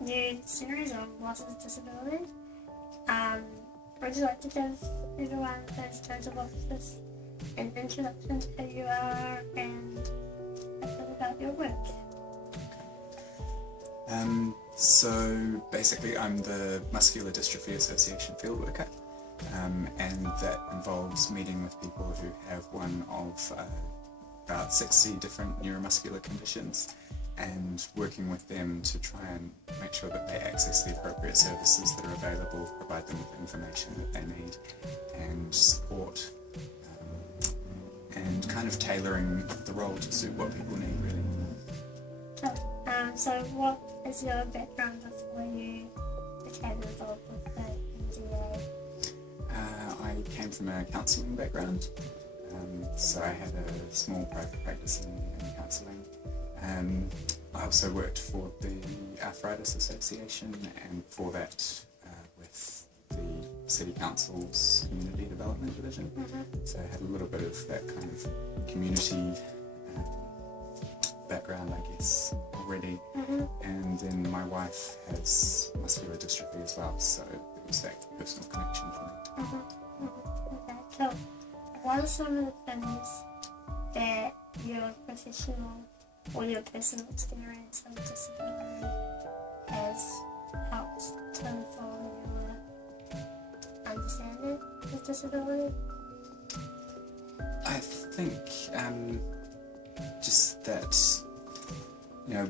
new series on what is disability. Would you like to give everyone who's going to watch this an introduction to who you are and a bit about your work? So basically I'm the Muscular Dystrophy Association field worker, and that involves meeting with people who have one of about 60 different neuromuscular conditions and working with them to try and make sure that they access the appropriate services that are available, provide them with information that they need and support, and kind of tailoring the role to suit what people need really. So what is your background before you became involved with the NGA? I came from a counselling background, so I had a small private practice in counselling. I also worked for the Arthritis Association, and before that with the City Council's Community Development Division. So I had a little bit of that kind of community background, I guess, already. And then my wife has muscular dystrophy as well, so it was that personal connection for me. Okay, cool. What are some of the things that your professional or your personal experience of disability has helped to inform your understanding of disability? I think just that,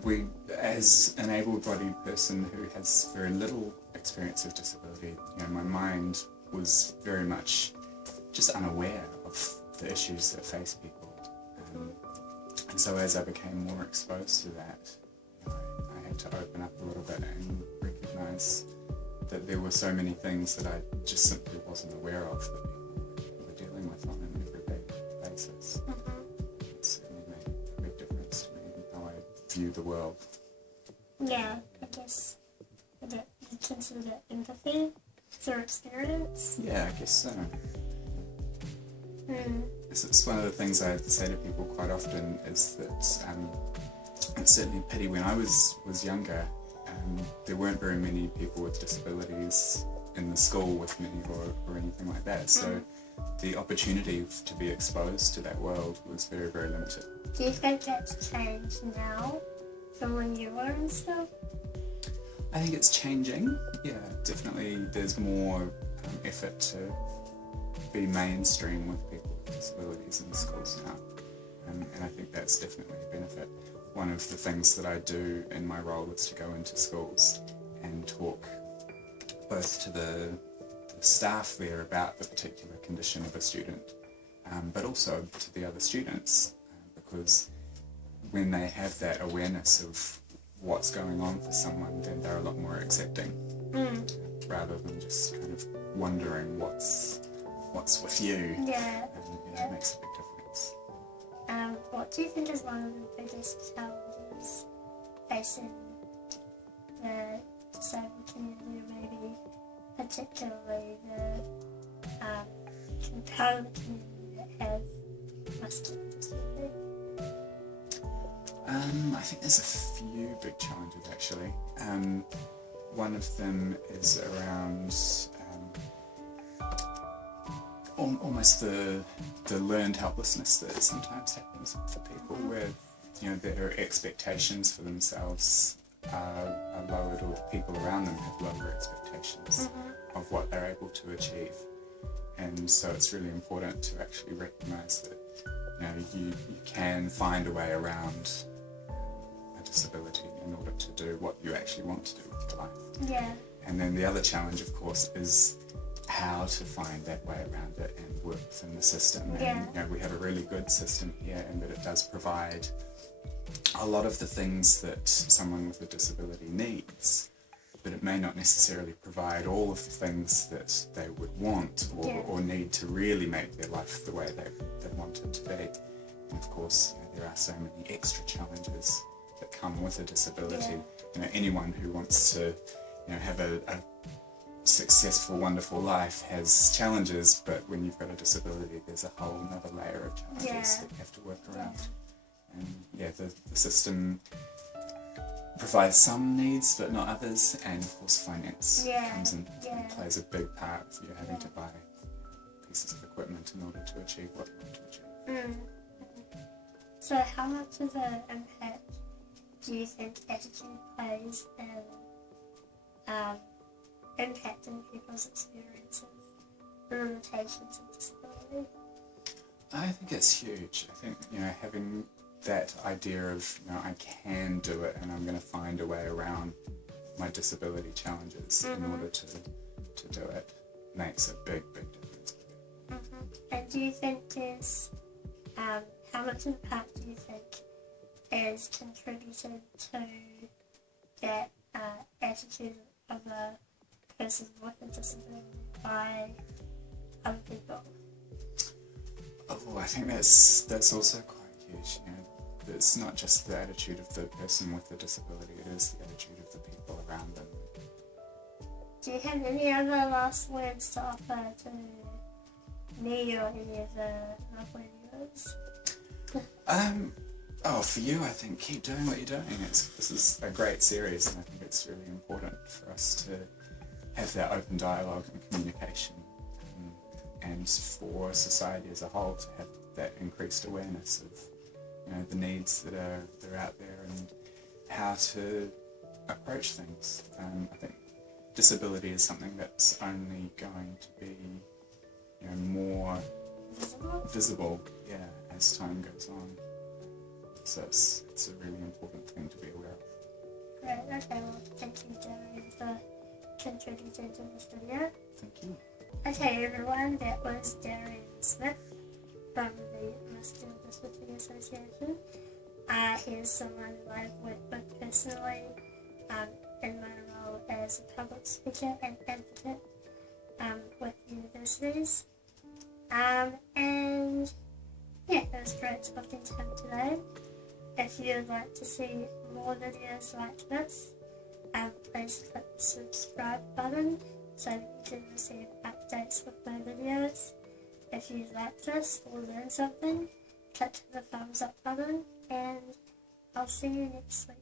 we, as an able-bodied person who has very little experience of disability, my mind was very much just unaware of the issues that face people. And so as I became more exposed to that, I had to open up a little bit and recognise that there were so many things that I just simply wasn't aware of that people were dealing with on an everyday basis. It certainly made a big difference to me in how I view the world. Yeah, I guess that you consider that empathy through experience. Yeah, I guess so. It's one of the things I say to people quite often is that it's certainly a pity when I was younger, there weren't very many people with disabilities in the school with me or anything like that, so the opportunity to be exposed to that world was very, very limited. Do you think that's changed now from when you were in school? I think it's changing, yeah, definitely there's more effort to be mainstream with people with disabilities in schools now, and I think that's definitely a benefit. One of the things that I do in my role is to go into schools and talk both to the staff there about the particular condition of a student, but also to the other students, because when they have that awareness of what's going on for someone, then they're a lot more accepting, rather than just kind of wondering what's with you. Yeah. It makes a big difference. What do you think is one of the biggest challenges facing the disabled community, or maybe particularly the part of the community that have muscular dystrophy? I think there's a few big challenges actually. One of them is around almost the learned helplessness that sometimes happens for people, where their expectations for themselves are lowered, or people around them have lower expectations of what they're able to achieve. And so it's really important to actually recognise that you can find a way around a disability in order to do what you actually want to do with your life. Yeah. And then the other challenge, of course, is how to find that way around it and work within the system. Yeah. And we have a really good system here, and that it does provide a lot of the things that someone with a disability needs, but it may not necessarily provide all of the things that they would want or need to really make their life the way they want it to be. And of course, there are so many extra challenges that come with a disability. Anyone who wants to have a successful, wonderful life has challenges, but when you've got a disability, there's a whole other layer of challenges that you have to work around. And the system provides some needs but not others, and of course finance comes in and plays a big part of you having to buy pieces of equipment in order to achieve what you want to achieve. So how much of an impact do you think attitude plays in impacting people's experiences, the limitations of disability? I think it's huge. I think, having that idea of, I can do it and I'm going to find a way around my disability challenges in order to do it makes a big, big difference. And do you think there's, how much of a part do you think is contributed to that attitude of a person with a disability by other people? Oh, I think that's also quite huge. It's not just the attitude of the person with the disability, it is the attitude of the people around them. Do you have any other last words to offer to me or any of the lovely viewers? For you, I think keep doing what you're doing. This is a great series, and I think it's really important for us to have that open dialogue and communication, and for society as a whole to have that increased awareness of the needs that are out there and how to approach things. I think disability is something that's only going to be more visible as time goes on. So it's a really important thing to be aware of. Great, okay, well thank you Darian for contributing to this video. Thank you. Okay everyone, that was Darian Smith from the Muscular Dystrophy Association. He's someone that I've worked with personally in my role as a public speaker and advocate with universities. And yeah, it was great talking to him today. If you'd like to see more videos like this, please click the subscribe button so that you can receive updates with my videos. If you like this or learn something, click the thumbs up button, and I'll see you next week.